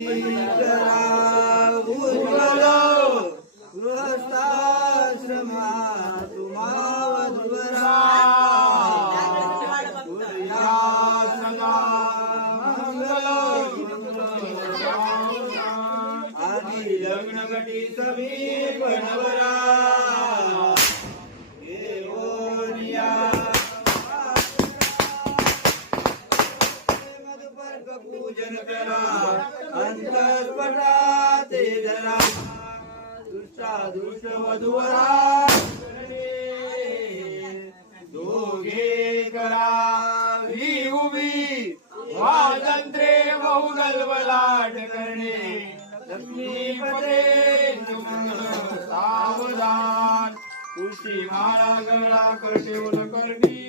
उज्ज्वल गृहस्थाश्रमा तुम्हावधुवरा सदा मंगल आदि लग्न घटी समीप नवरा पूजन करा अंतस्पटा ते धरा दुष्टा दुष्ट वधुवरा दोघे करा ही उभी स्वातंत्र्य बहुगल बलाट करणे लक्ष्मीपते सावधान तुळशी माळा गळा कटेवल करणी